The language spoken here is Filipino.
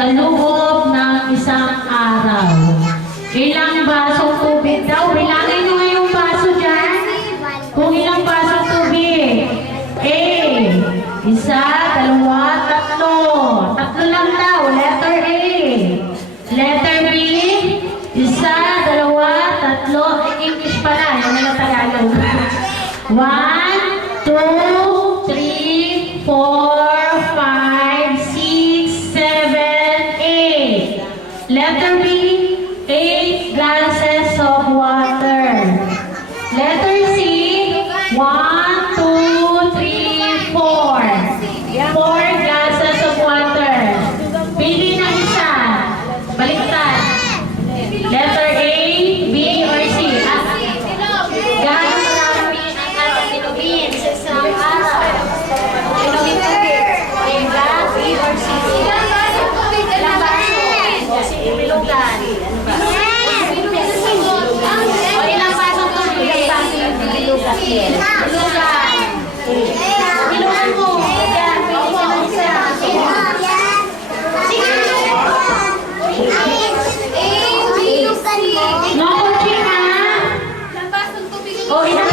sa loob ng isang araw. Ilang basong tubig daw? Bilangin nyo nga yung baso dyan. Kung ilang basong tubig. A. Isa, dalawa, tatlo. Tatlo lang daw. Letter A. Letter B. Isa, dalawa, tatlo. English pala. Yan na Tagalog. 1, 2, 3, 4, 5, 6, 7, 8. Letter B, 8 glasses of water. Letter C, 1, 2, 3, 4. 4 glasses of water. Pili ng isa. Baliktad. Letter A, B, or C. Gaano marami ang ating inumin sa isang araw? Inumin tubig. A, B, or C. Ilang baso? Bilugan. Ano ba? O ilang baso tubig? Bilugan. Bilugan. Bilugan mo. Ayan. Bilugan isa. No coaching ha? O ilang